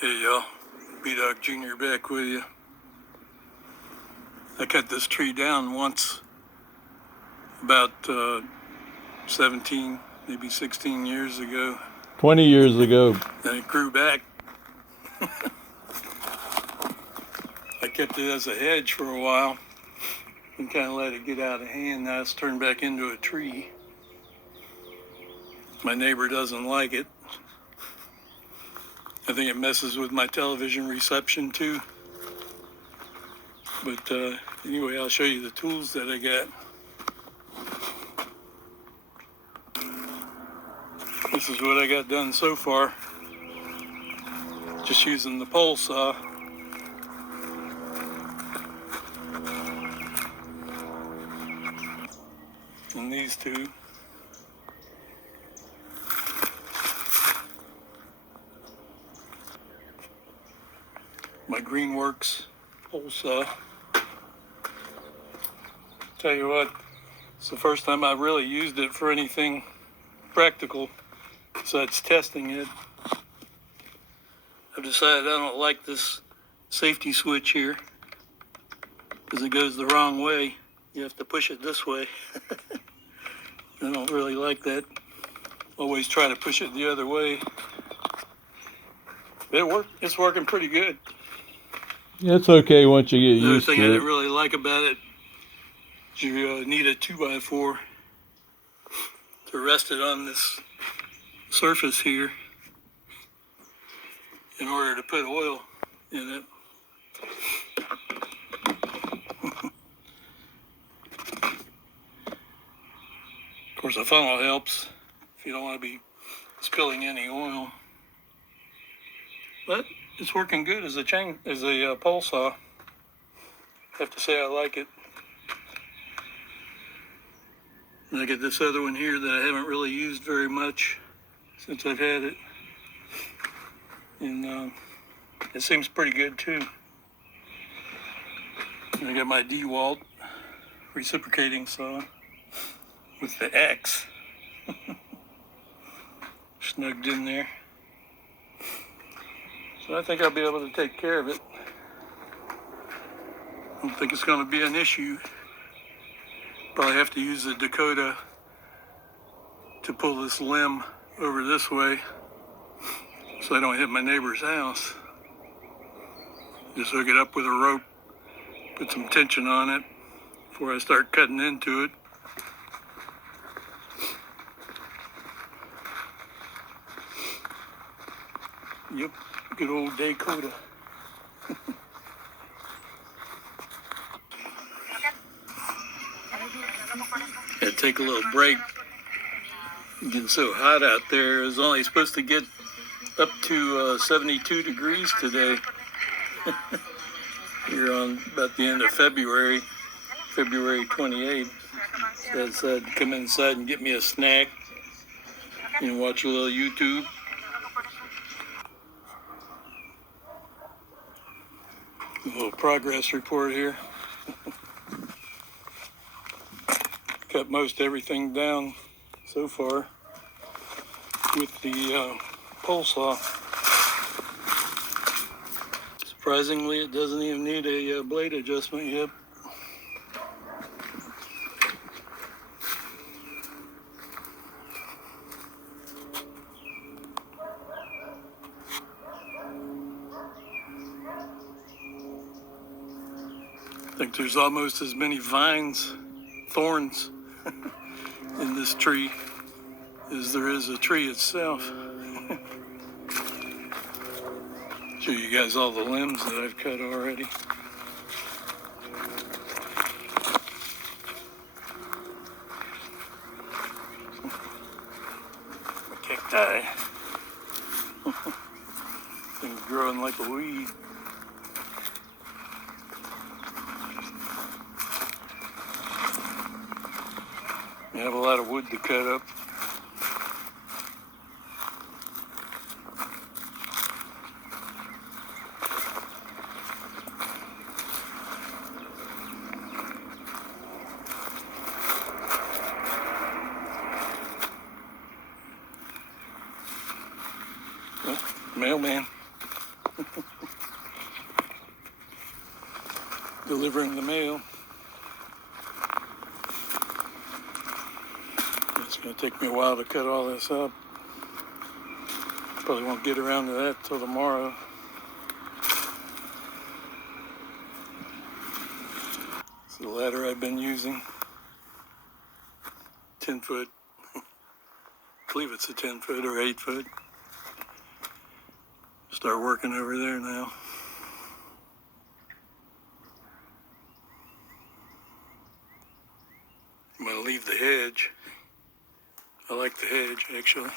Hey y'all, Bdog Jr. back with you. I cut this tree down once about 17, maybe 16 years ago. 20 years ago. And it grew back. I kept it as a hedge for a while and kind of let it get out of hand. Now it's turned back into a tree. My neighbor doesn't like it. I think it messes with my television reception too. But anyway, I'll show you the tools that I got. This is what I got done so far. Just using the pole saw. And these two. My Greenworks pole saw. Tell you what, it's the first time I really used it for anything practical besides testing it. I've decided I don't like this safety switch here because it goes the wrong way. You have to push it this way. I don't really like that. Always try to push it the other way. It's working pretty good. It's okay once you get Another used thing I to didn't it. really like about it is you need a 2x4 to rest it on this surface here in order to put oil in it. Of course, a funnel helps if you don't want to be spilling any oil. But it's working good as a pole saw. I have to say I like it. And I got this other one here that I haven't really used very much since I've had it. And it seems pretty good too. And I got my DeWalt reciprocating saw with the X snugged in there. So I think I'll be able to take care of it. I don't think it's going to be an issue. Probably have to use the Dakota to pull this limb over this way so I don't hit my neighbor's house. Just hook it up with a rope, put some tension on it before I start cutting into it. Yep, good old Dakota. Had to take a little break. It's getting so hot out there. It was only supposed to get up to 72 degrees today. Here on about the end of February 28th. So I decided to come inside and get me a snack and watch a little YouTube. A little progress report here. Cut most everything down so far with the pole saw. Surprisingly, it doesn't even need a blade adjustment yet. I think there's almost as many thorns in this tree as there is a tree itself. Show you guys all the limbs that I've cut already. Cacti. Things growing like a weed. You have a lot of wood to cut up. Mailman. delivering the mail. It's going to take me a while to cut all this up. Probably won't get around to that till tomorrow. It's the ladder I've been using. 10 foot. I believe it's a 10 foot or 8 foot. Start working over there now. I'm going to leave the hedge. I like the hedge, actually.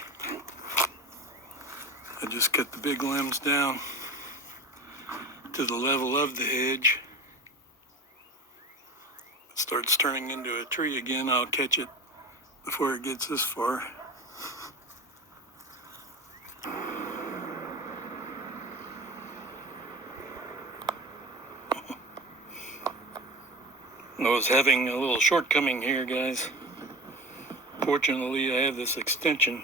I just cut the big limbs down to the level of the hedge. It starts turning into a tree again. I'll catch it before it gets this far. I was having a little shortcoming here, guys. Fortunately, I have this extension.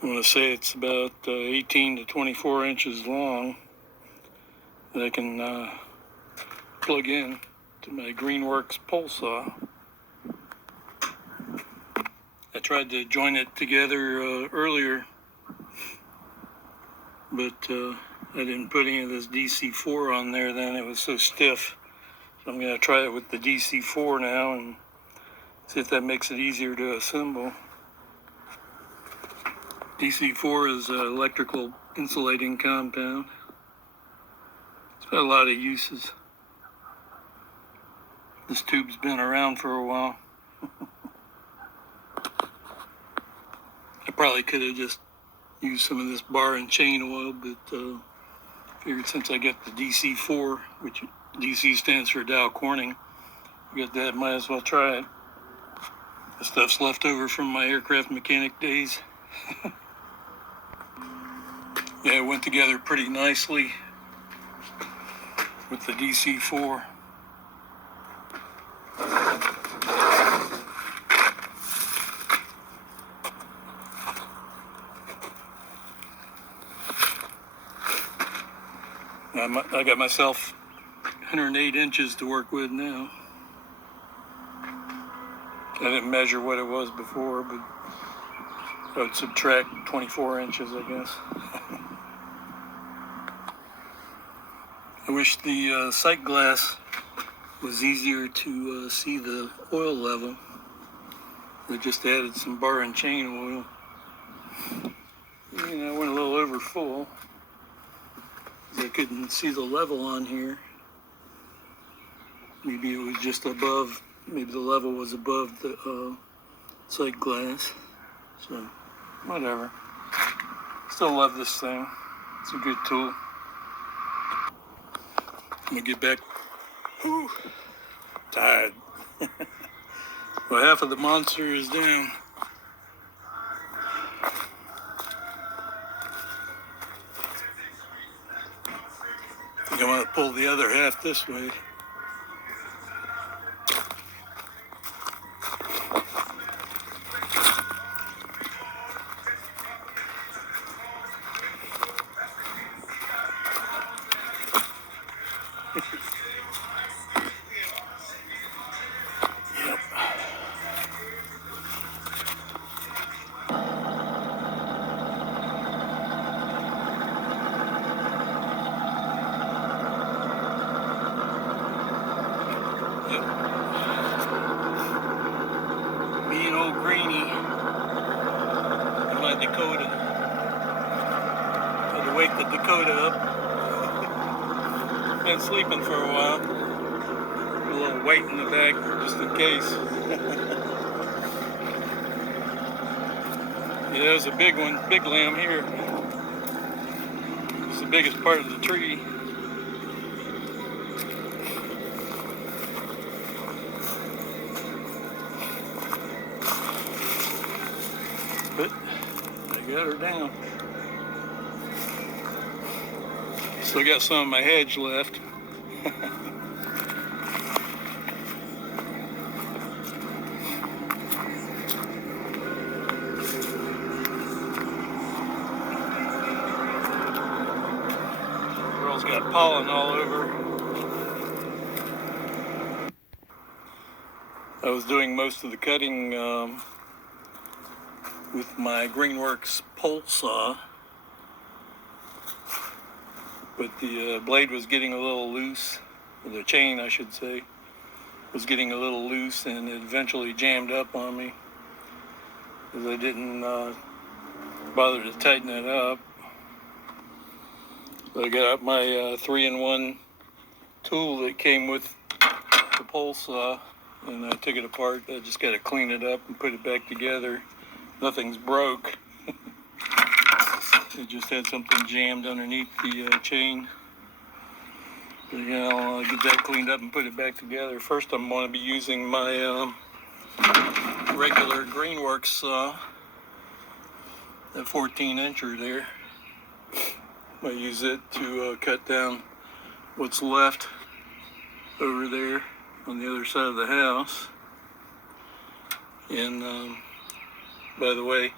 I'm going to say it's about 18 to 24 inches long that I can plug in to my Greenworks pole saw. I tried to join it together earlier, but I didn't put any of this DC4 on there then. It was so stiff. So I'm going to try it with the DC4 now and see if that makes it easier to assemble. DC4 is an electrical insulating compound. It's got a lot of uses. This tube's been around for a while. I probably could have just used some of this bar and chain oil, but figured since I got the DC4, which DC stands for Dow Corning, I got that, might as well try it. This stuff's left over from my aircraft mechanic days. Yeah, it went together pretty nicely with the DC4. I got myself 108 inches to work with now. I didn't measure what it was before, but I would subtract 24 inches, I guess. I wish the sight glass was easier to see the oil level. I just added some bar and chain oil. You know, I went a little over full. I couldn't see the level on here. Maybe it was just above, maybe the level was above the sight glass. So, whatever. Still love this thing. It's a good tool. I'm gonna get back. Whew, tired. Well, half of the monster is down. I think I'm gonna pull the other half this way. Yep. Me and old Greenie in my Dakota. Had to wake the Dakota up. Been sleeping for a while. A little weight in the back just in case. Yeah, there's a big one, big limb here. It's the biggest part of the tree. But I got her down. Still got some of my hedge left. almost got pollen all over. I was doing most of the cutting with my Greenworks pole saw, but the blade was getting a little loose, or the chain I should say, was getting a little loose, and it eventually jammed up on me because I didn't bother to tighten it up. So I got out my 3-in-1 tool that came with the pole saw, and I took it apart. I just got to clean it up and put it back together. Nothing's broke. It just had something jammed underneath the chain. But yeah, I'll get that cleaned up and put it back together. First, I'm going to be using my regular Greenworks saw, that 14-incher there. I use it to cut down what's left over there on the other side of the house. And by the way,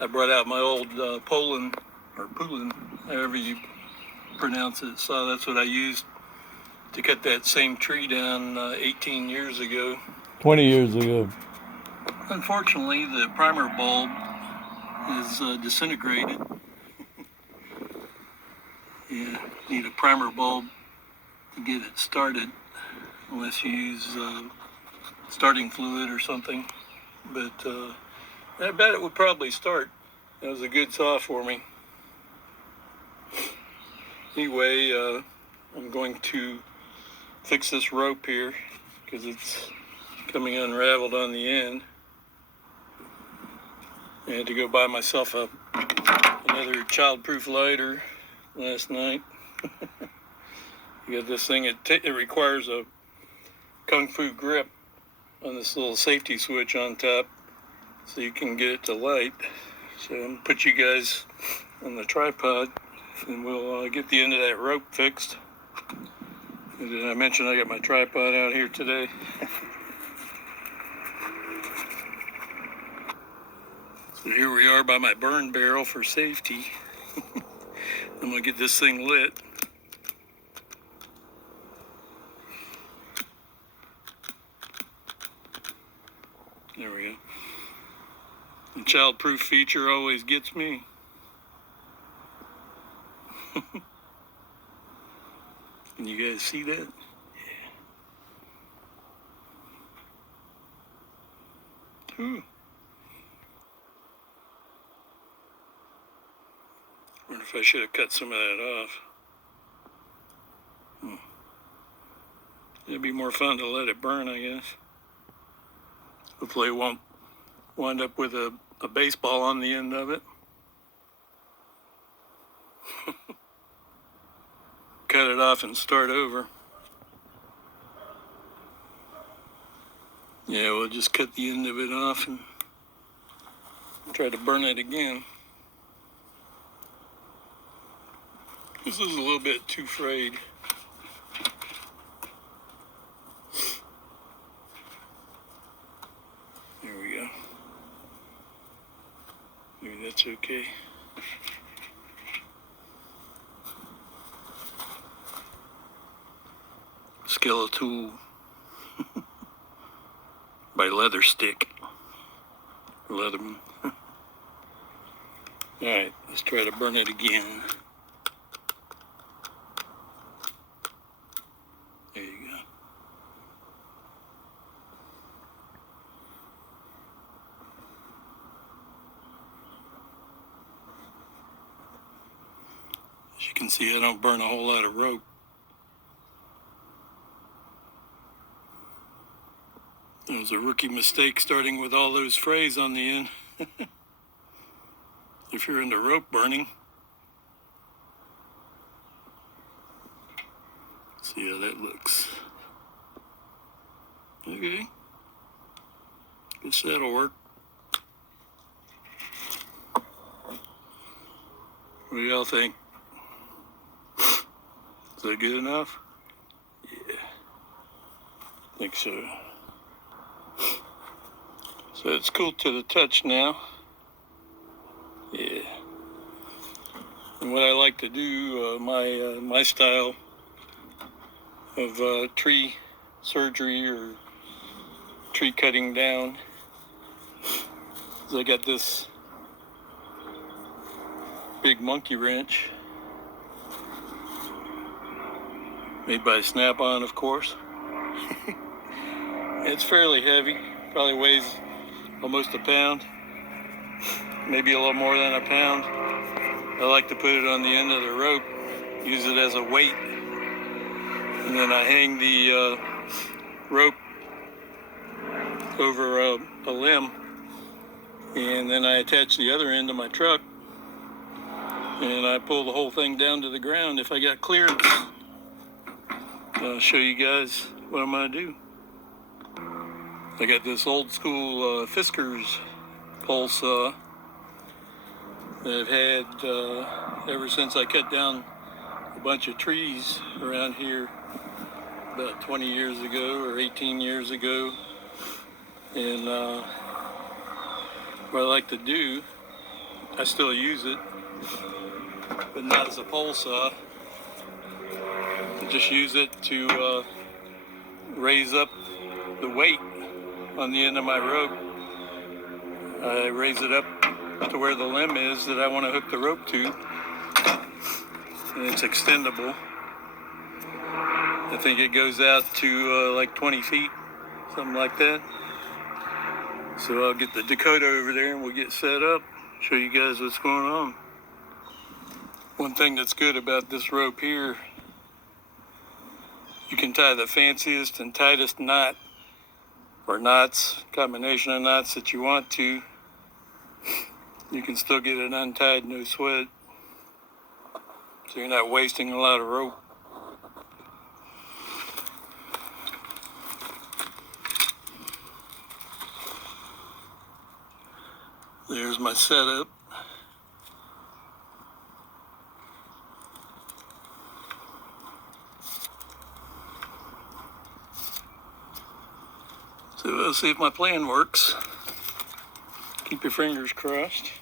I brought out my old Poland, or Pulin, however you pronounce it. So that's what I used to cut that same tree down 18 years ago. 20 years ago. Unfortunately, the primer bulb is disintegrated. You need a primer bulb to get it started, unless you use starting fluid or something. But I bet it would probably start. That was a good saw for me. Anyway, I'm going to fix this rope here because it's coming unraveled on the end. I had to go buy myself another child-proof lighter last night. You got this thing, it requires a Kung Fu grip on this little safety switch on top so you can get it to light. So I'm going to put you guys on the tripod and we'll get the end of that rope fixed. And did I mention I got my tripod out here today? So here we are by my burn barrel for safety. I'm going to get this thing lit. There we go. The child-proof feature always gets me. Can you guys see that? Yeah. Ooh. Wonder if I should have cut some of that off. It'd be more fun to let it burn, I guess. Hopefully it won't wind up with a baseball on the end of it. Cut it off and start over. Yeah, we'll just cut the end of it off and try to burn it again. This is a little bit too frayed. There we go. Maybe that's okay. Skeletal by Leather Stick. Leatherman. Alright, let's try to burn it again. There you go. As you can see, I don't burn a whole lot of rope. It was a rookie mistake starting with all those frays on the end. If you're into rope burning. See how that looks. Okay. Guess that'll work. What do y'all think? Is that good enough? Yeah. I think so. So it's cool to the touch now. Yeah. And what I like to do, my style of tree surgery or tree cutting down, is I got this big monkey wrench made by Snap-on, of course. It's fairly heavy, probably weighs almost a pound, maybe a little more than a pound. I like to put it on the end of the rope, use it as a weight, and then I hang the rope over a limb, and then I attach the other end to my truck, and I pull the whole thing down to the ground if I got clearance. I'll show you guys what I'm going to do. I got this old school Fisker's pole saw that I've had ever since I cut down a bunch of trees around here about 20 years ago or 18 years ago. And what I like to do, I still use it, but not as a pole saw. I just use it to raise up the weight on the end of my rope. I raise it up to where the limb is that I want to hook the rope to, and it's extendable. I think it goes out to like 20 feet, something like that. So I'll get the Dakota over there and we'll get set up, show you guys what's going on. One thing that's good about this rope here, you can tie the fanciest and tightest knot, or knots, combination of knots that you want to. You can still get it untied, no sweat. So you're not wasting a lot of rope. There's my setup. So we'll see if my plan works. Keep your fingers crossed.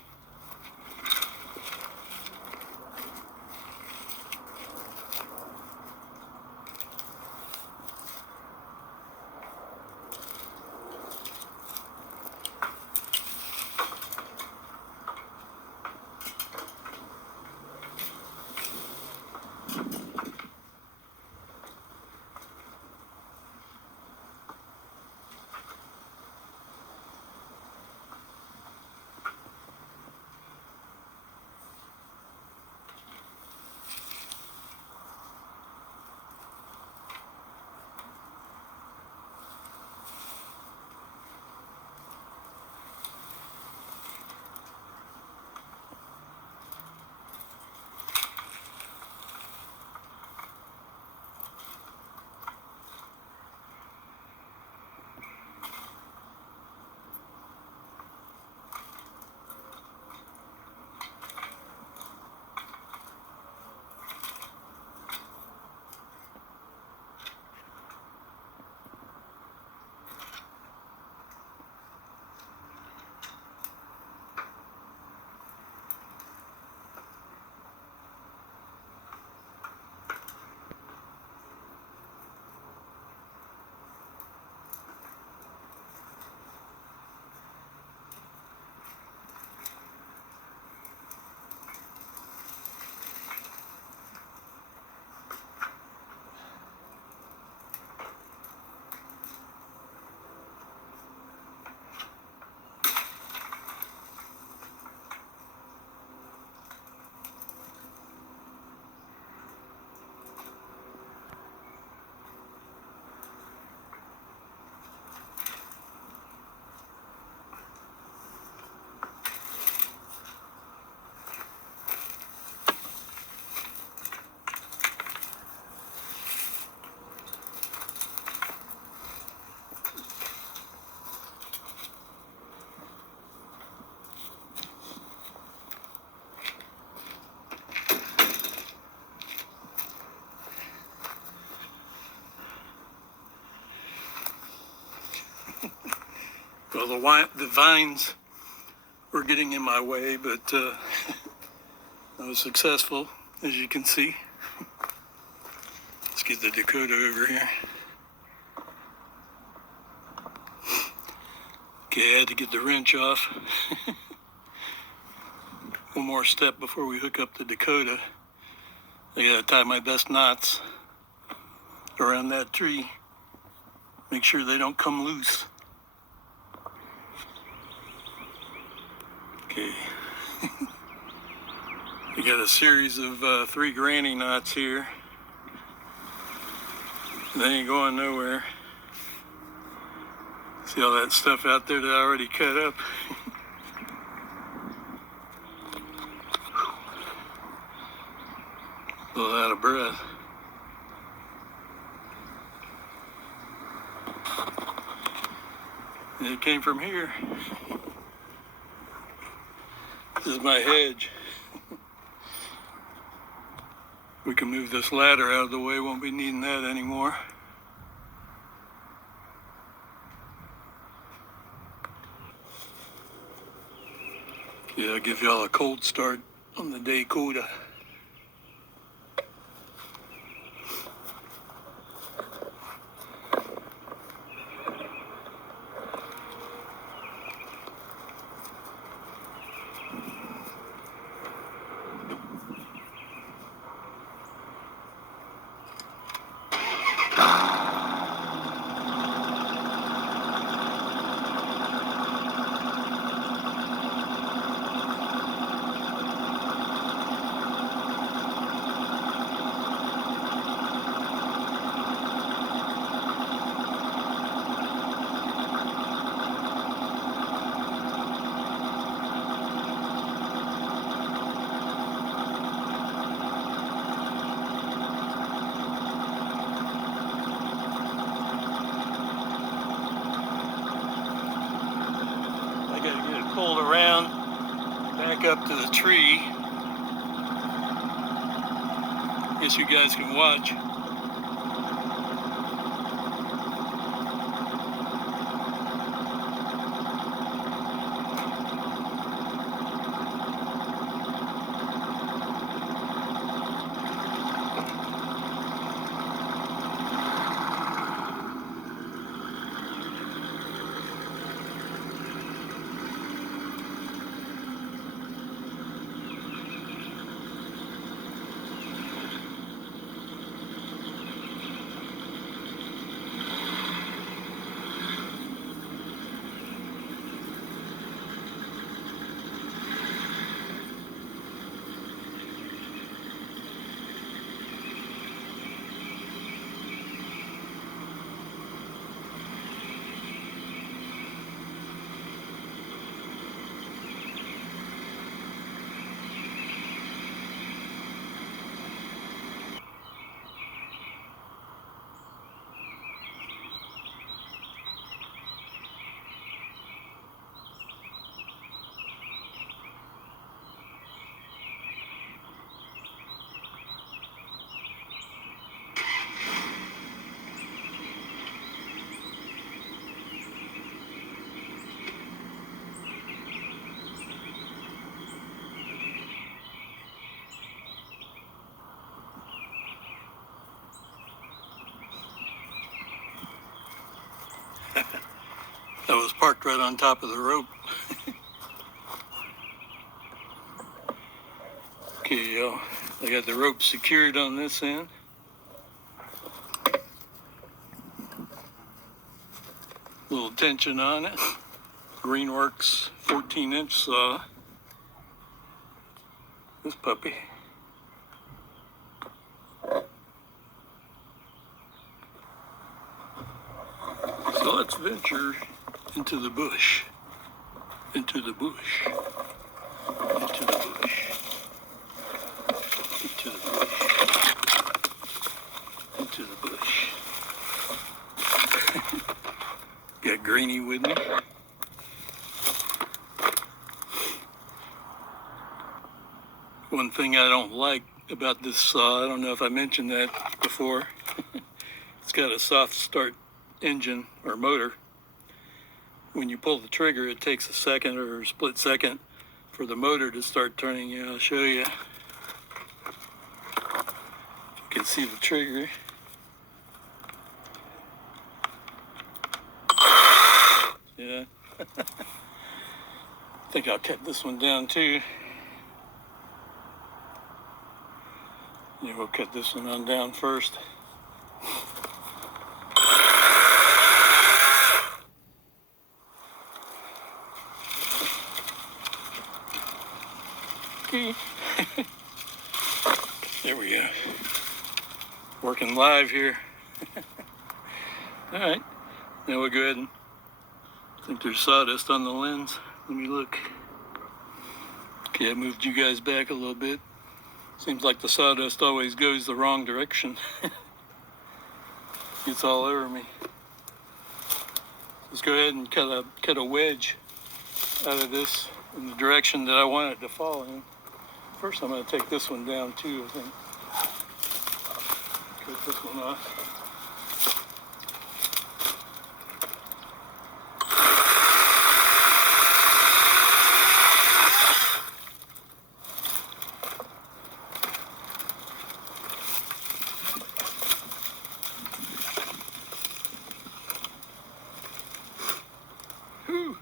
Well, the vines were getting in my way, but I was successful, as you can see. Let's get the Dakota over here. Okay, I had to get the wrench off. One more step before we hook up the Dakota. I gotta tie my best knots around that tree. Make sure they don't come loose. Okay. I got a series of 3 granny knots here. They ain't going nowhere. See all that stuff out there that I already cut up? A little out of breath. And it came from here. This is my hedge. We can move this ladder out of the way, won't be needing that anymore. Yeah, I'll give y'all a cold start on the Dakota. Pulled around back up to the tree. Guess you guys can watch. That was parked right on top of the rope. Okay, I got the rope secured on this end. Little tension on it. Greenworks 14-inch saw. This puppy. So let's venture into the bush. Into the bush. Into the bush. Into the bush. Into the bush. Got Greenie with me. One thing I don't like about this saw, I don't know if I mentioned that before, it's got a soft start engine or motor. When you pull the trigger, it takes a second or a split second for the motor to start turning. I'll show you. can see the trigger. Yeah. I think I'll cut this one down too. Yeah, we'll cut this one on down first. Okay. There we go. Working live here. All right. Now we'll go ahead and, I think there's sawdust on the lens. Let me look. Okay, I moved you guys back a little bit. Seems like the sawdust always goes the wrong direction. It's all over me. Let's go ahead and cut a wedge out of this in the direction that I want it to fall in. First, I'm going to take this one down too, I think. Cut this one off. Whew.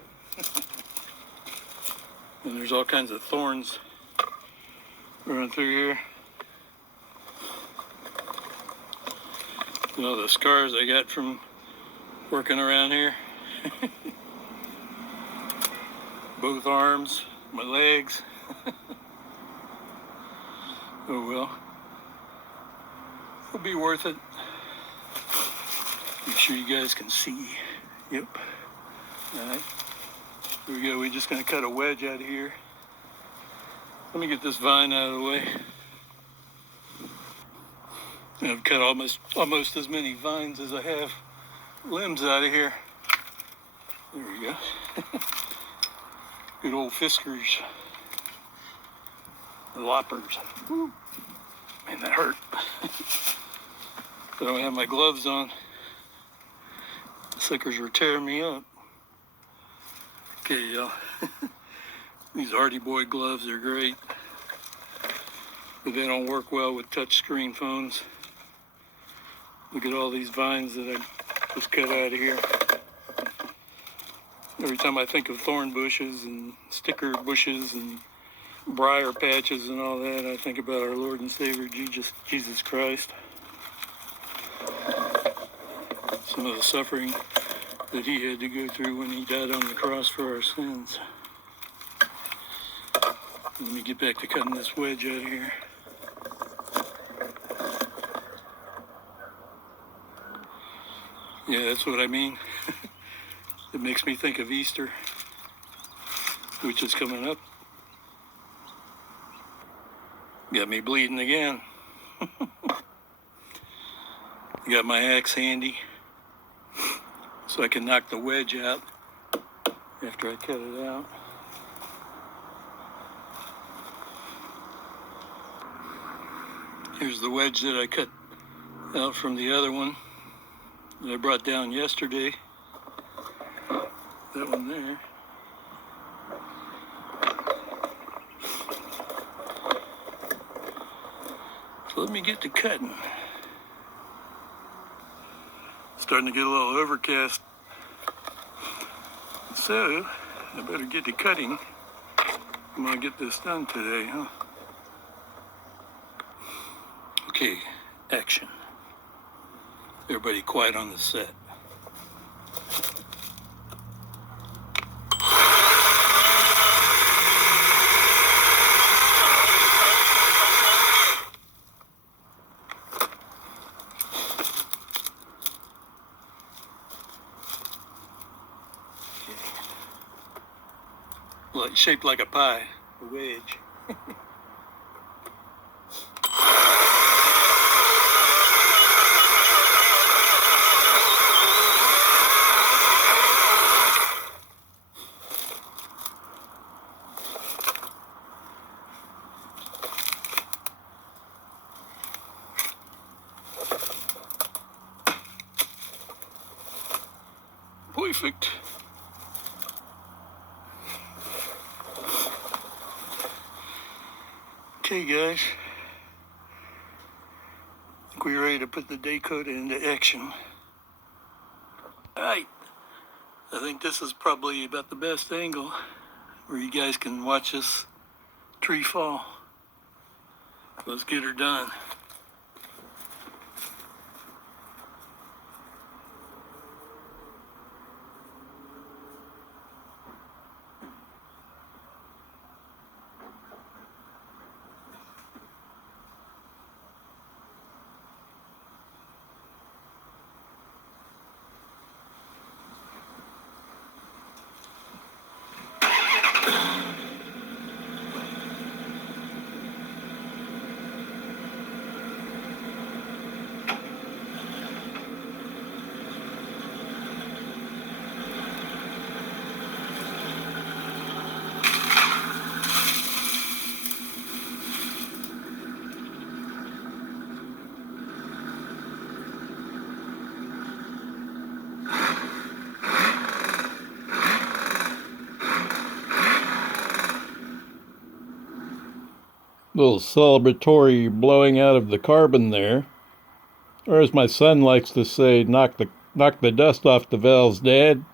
And there's all kinds of thorns running through here. You know, the scars I got from working around here. Both arms, my legs. Oh well. It'll be worth it. Make sure you guys can see. Yep. Alright. Here we go. We're just going to cut a wedge out of here. Let me get this vine out of the way. I've cut almost as many vines as I have limbs out of here. There we go. Good old Fiskars. The loppers. Woo. Man, that hurt. I don't have my gloves on. The suckers were tearing me up. Okay, y'all. These Hardy Boy gloves are great, but they don't work well with touchscreen phones. Look at all these vines that I just cut out of here. Every time I think of thorn bushes and sticker bushes and briar patches and all that, I think about our Lord and Savior Jesus Christ. Some of the suffering that he had to go through when he died on the cross for our sins. Let me get back to cutting this wedge out of here. Yeah, that's what I mean. It makes me think of Easter, which is coming up. Got me bleeding again. Got my axe handy so I can knock the wedge out after I cut it out. Here's the wedge that I cut out from the other one that I brought down yesterday. That one there. So let me get to cutting. Starting to get a little overcast. So, I better get to cutting. I'm gonna get this done today, huh? Okay, action. Everybody quiet on the set. Like, shaped like a pie, a wedge. Perfect. Okay, guys. like we're ready to put the Dakota into action. Alright, I think this is probably about the best angle where you guys can watch this tree fall. Let's get her done. Little celebratory blowing out of the carbon there. Or as my son likes to say, knock the dust off the valves, Dad.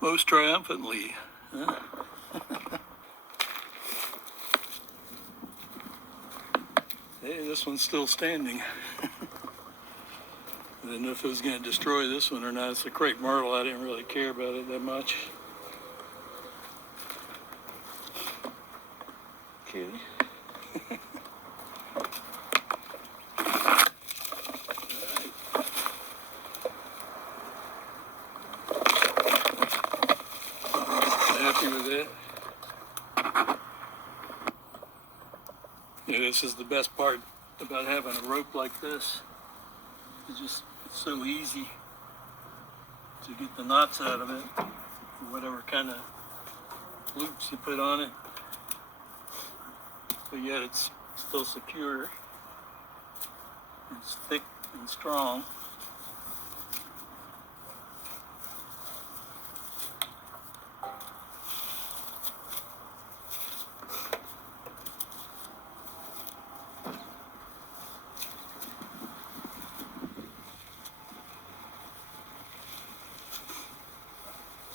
Most triumphantly. Huh? Hey, this one's still standing. I didn't know if it was going to destroy this one or not. It's a crepe myrtle. I didn't really care about it that much. Okay. Happy with that. Yeah, this is the best part about having a rope like this. It's so easy to get the knots out of it, or whatever kind of loops you put on it, but yet it's still secure. It's thick and strong.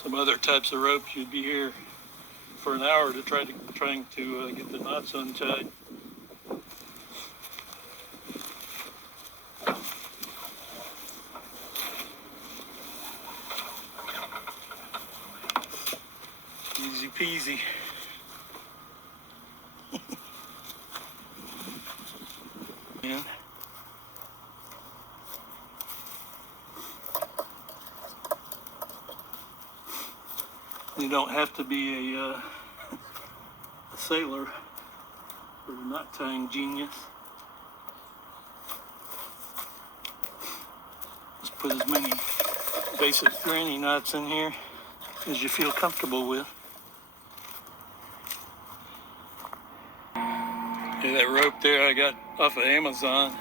Some other types of ropes, you'd be here for an hour trying to get the knots untied. Easy peasy. Yeah. You don't have to be a sailor or a knot tying genius. Just put as many basic granny knots in here as you feel comfortable with. Yeah, that rope there I got off of Amazon.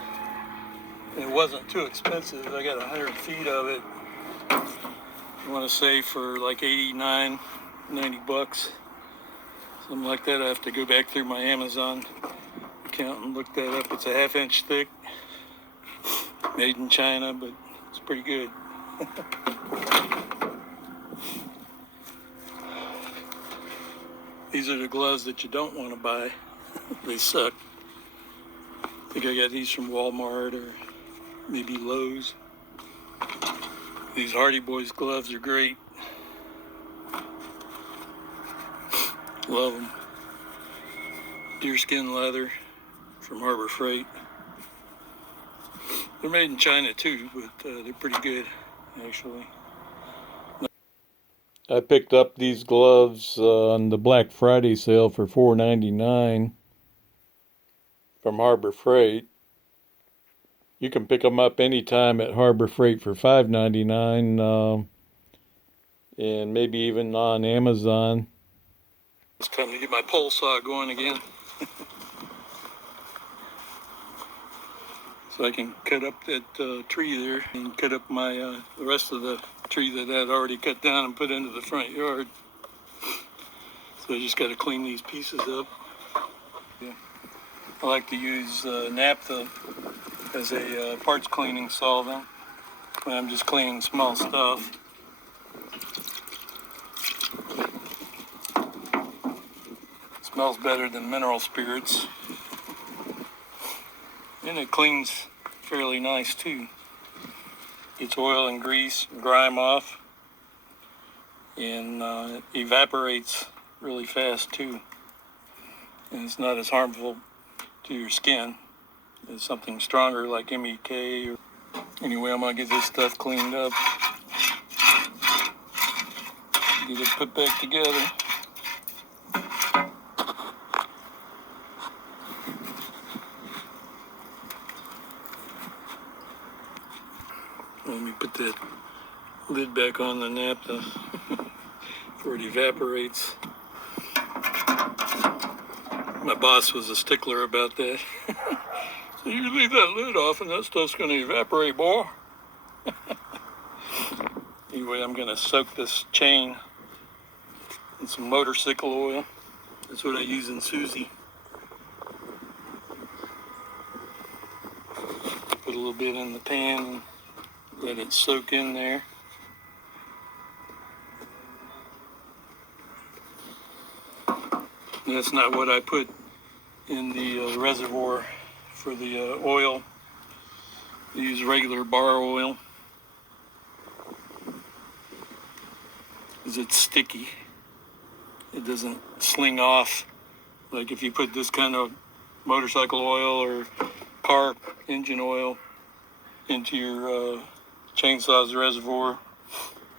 It wasn't too expensive. I got 100 feet of it. I want to say for like 89, 90 bucks. Something like that. I have to go back through my Amazon account and look that up. It's a 1/2 inch thick. Made in China, but it's pretty good. These are the gloves that you don't want to buy. They suck. I think I got these from Walmart or maybe Lowe's. These Hardy Boys gloves are great. Love them. Deerskin leather from Harbor Freight. They're made in China too, but they're pretty good, actually. I picked up these gloves on the Black Friday sale for $4.99 from Harbor Freight. You can pick them up anytime at Harbor Freight for $5.99, and maybe even on Amazon. It's time to get my pole saw going again. so I can cut up that tree there and cut up my the rest of the tree that I'd already cut down and put into the front yard. So I just got to clean these pieces up. Yeah. I like to use naphtha as a parts cleaning solvent when I'm just cleaning small stuff. It smells better than mineral spirits. And it cleans fairly nice too. Gets oil and grease and grime off, and it evaporates really fast too. And it's not as harmful to your skin as something stronger like MEK. Anyway, I'm gonna get this stuff cleaned up, get it put back together. Let me put that lid back on the naphtha before it evaporates. My boss was a stickler about that. So you leave that lid off and that stuff's going to evaporate, boy. Anyway, I'm going to soak this chain in some motorcycle oil. That's what I use in Susie. Put a little bit in the pan and let it soak in there. And that's not what I put in the reservoir for the oil. I use regular bar oil because it's sticky. It doesn't sling off like if you put this kind of motorcycle oil or car engine oil into your chainsaw's reservoir.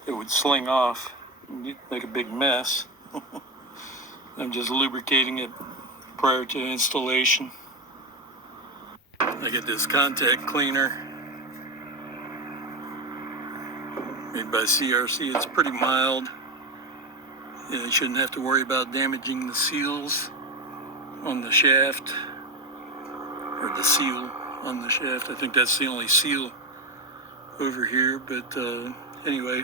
It would sling off and you'd make a big mess. I'm just lubricating it prior to installation. I get this contact cleaner made by CRC. It's pretty mild. You shouldn't have to worry about damaging the seals on the shaft, or the seal on the shaft. I think that's the only seal over here, but anyway,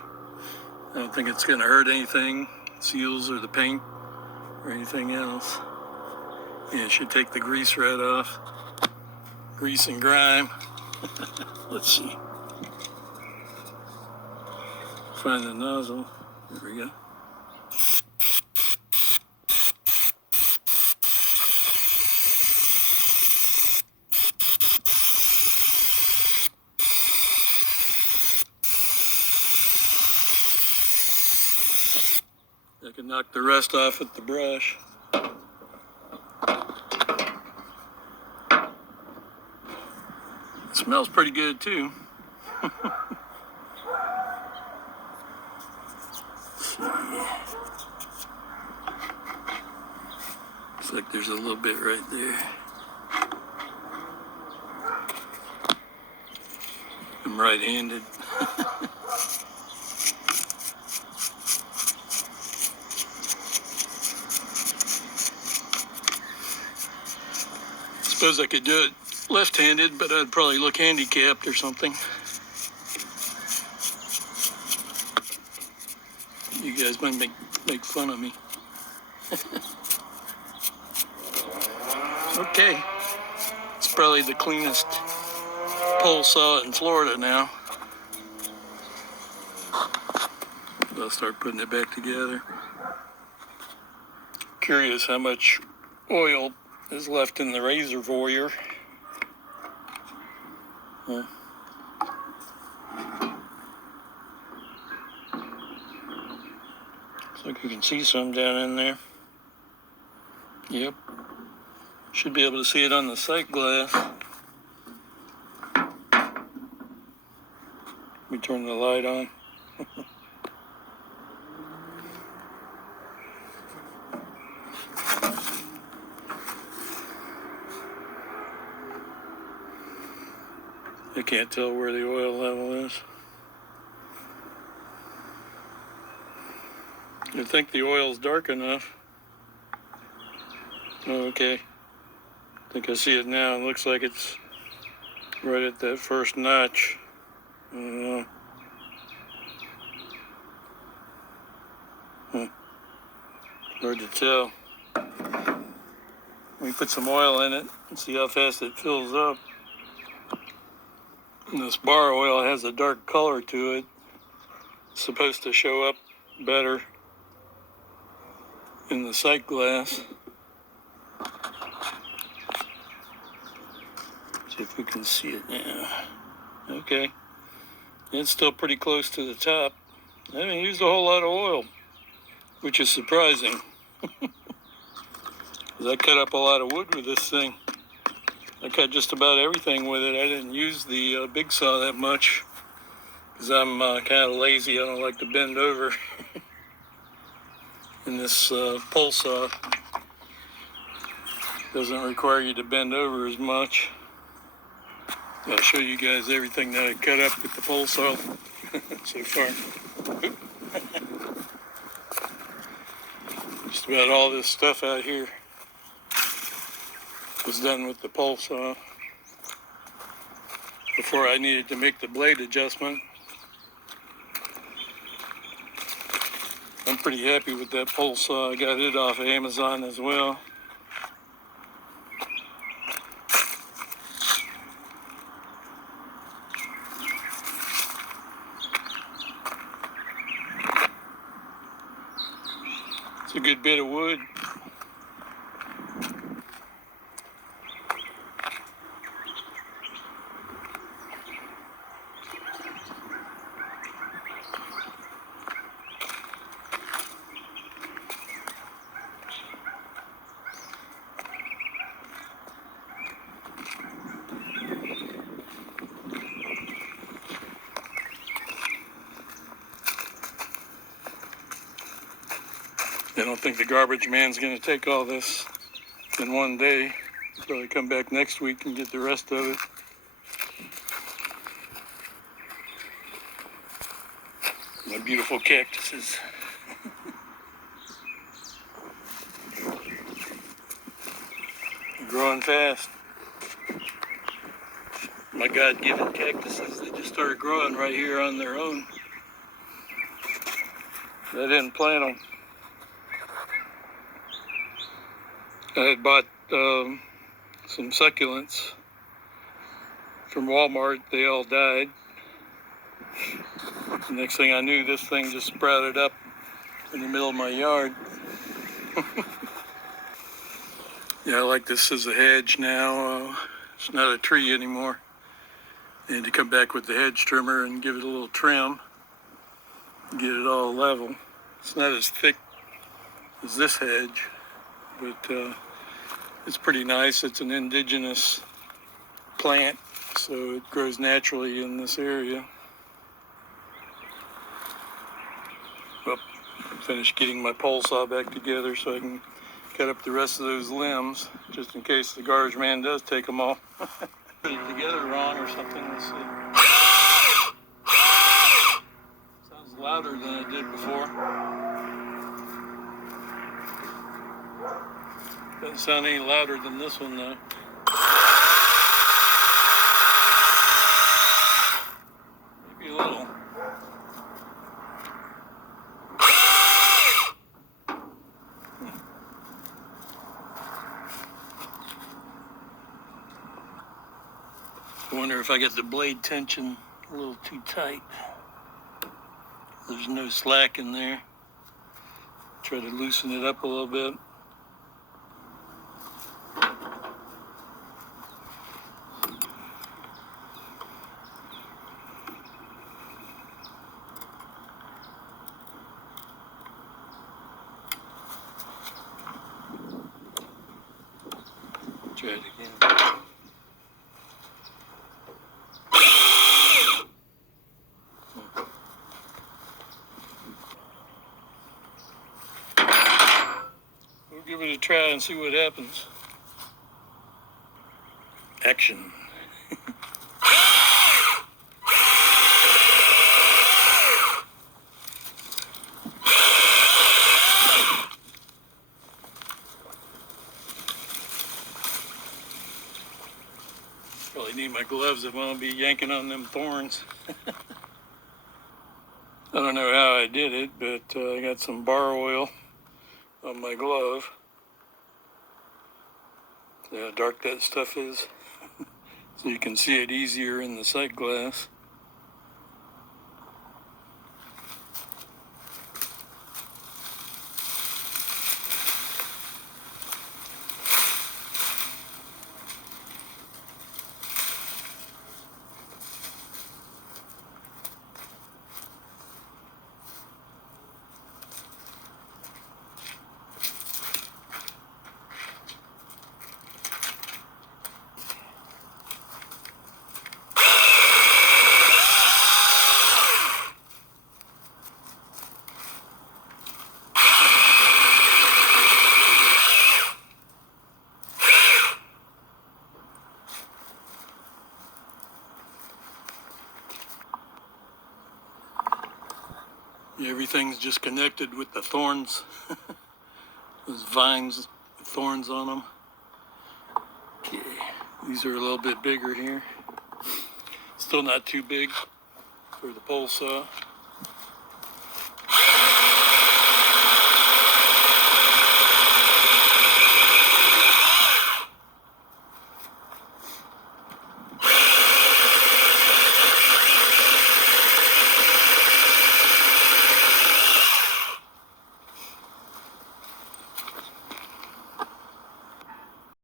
I don't think it's going to hurt anything, seals or the paint or anything else. Yeah, it should take the grease right off. Grease and grime. Let's see. Find the nozzle. There we go. I can knock the rest off with the brush. It smells pretty good too. Looks like there's a little bit right there. I'm right-handed. Suppose I could do it left-handed, but I'd probably look handicapped or something. You guys might make fun of me. Okay, it's probably the cleanest pole saw in Florida now. I'll start putting it back together. Curious how much oil is left in the reservoir. Looks like you can see some down in there. Yep. Should be able to see it on the sight glass. Let me turn the light on. I can't tell where the oil level is. I think the oil's dark enough. Oh, okay. I think I see it now. It looks like it's right at that first notch. Hard to tell. We put some oil in it and see how fast it fills up. And this bar oil has a dark color to it. It's supposed to show up better in the sight glass. See if we can see it now. Okay. It's still pretty close to the top. I haven't used a whole lot of oil, which is surprising. Because I cut up a lot of wood with this thing. I cut just about everything with it. I didn't use the big saw that much because I'm kind of lazy. I don't like to bend over. And this pole saw doesn't require you to bend over as much. I'll show you guys everything that I cut up with the pole saw so far. Just about all this stuff out here was done with the pole saw before I needed to make the blade adjustment. I'm pretty happy with that pole saw. I got it off of Amazon as well. It's a good bit of wood. I don't think the garbage man's going to take all this in one day. Probably come back next week and get the rest of it. My beautiful cactuses. They're growing fast. My God-given cactuses, they just started growing right here on their own. I didn't plant them. I had bought some succulents from Walmart. They all died. The next thing I knew, this thing just sprouted up in the middle of my yard. Yeah, I like this as a hedge now. It's not a tree anymore. I need to come back with the hedge trimmer and give it a little trim. Get it all level. It's not as thick as this hedge, but it's pretty nice. It's an indigenous plant, so it grows naturally in this area. Well, I'm finished getting my pole saw back together so I can cut up the rest of those limbs, just in case the garbage man does take them all. Put it together wrong or something. Let's see. Sounds louder than it did before. Doesn't sound any louder than this one though. Maybe a little. I wonder if I get the blade tension a little too tight. There's no slack in there. Try to loosen it up a little bit. Try it again. We'll give it a try and see what happens. Action. Probably need my gloves if I'm gonna be yanking on them thorns. I don't know how I did it, but I got some bar oil on my glove. See how dark that stuff is? So you can see it easier in the sight glass. Everything's just connected with the thorns. Those vines with thorns on them. Okay, these are a little bit bigger here. Still not too big for the pole saw.